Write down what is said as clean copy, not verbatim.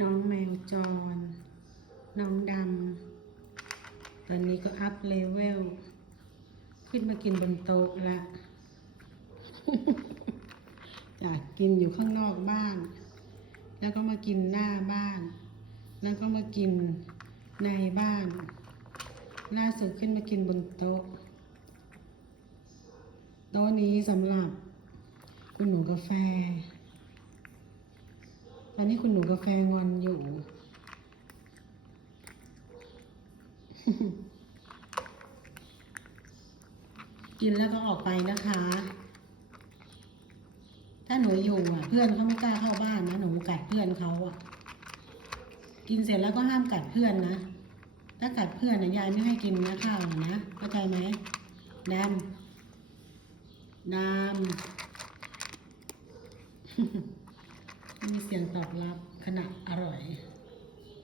น้องแมวจรน้องดำตอนนี้ก็อัพเลเวลขึ้นมากินบนโต๊ะละ จากกินอยู่ข้างนอกบ้านแล้วก็มากินหน้าบ้านแล้วก็มากินในบ้านล่าสุดขึ้นมากินบนโต๊ะนี้สำหรับคุณหนูกาแฟตอนนี้คุณหนูกาแฟงอนอยู่ กินแล้วก็ออกไปนะคะ ถ้าหนูอยู่เพื่อนเขาไม่กล้าเข้าบ้านนะหนูกัดเพื่อนเขากินเสร็จแล้วก็ห้ามกัดเพื่อนนะถ้ากัดเพื่อนยายไม่ให้กินนะข้าวนะเข้าใจไหมดำ มีเสียงตอบรับขณะอร่อย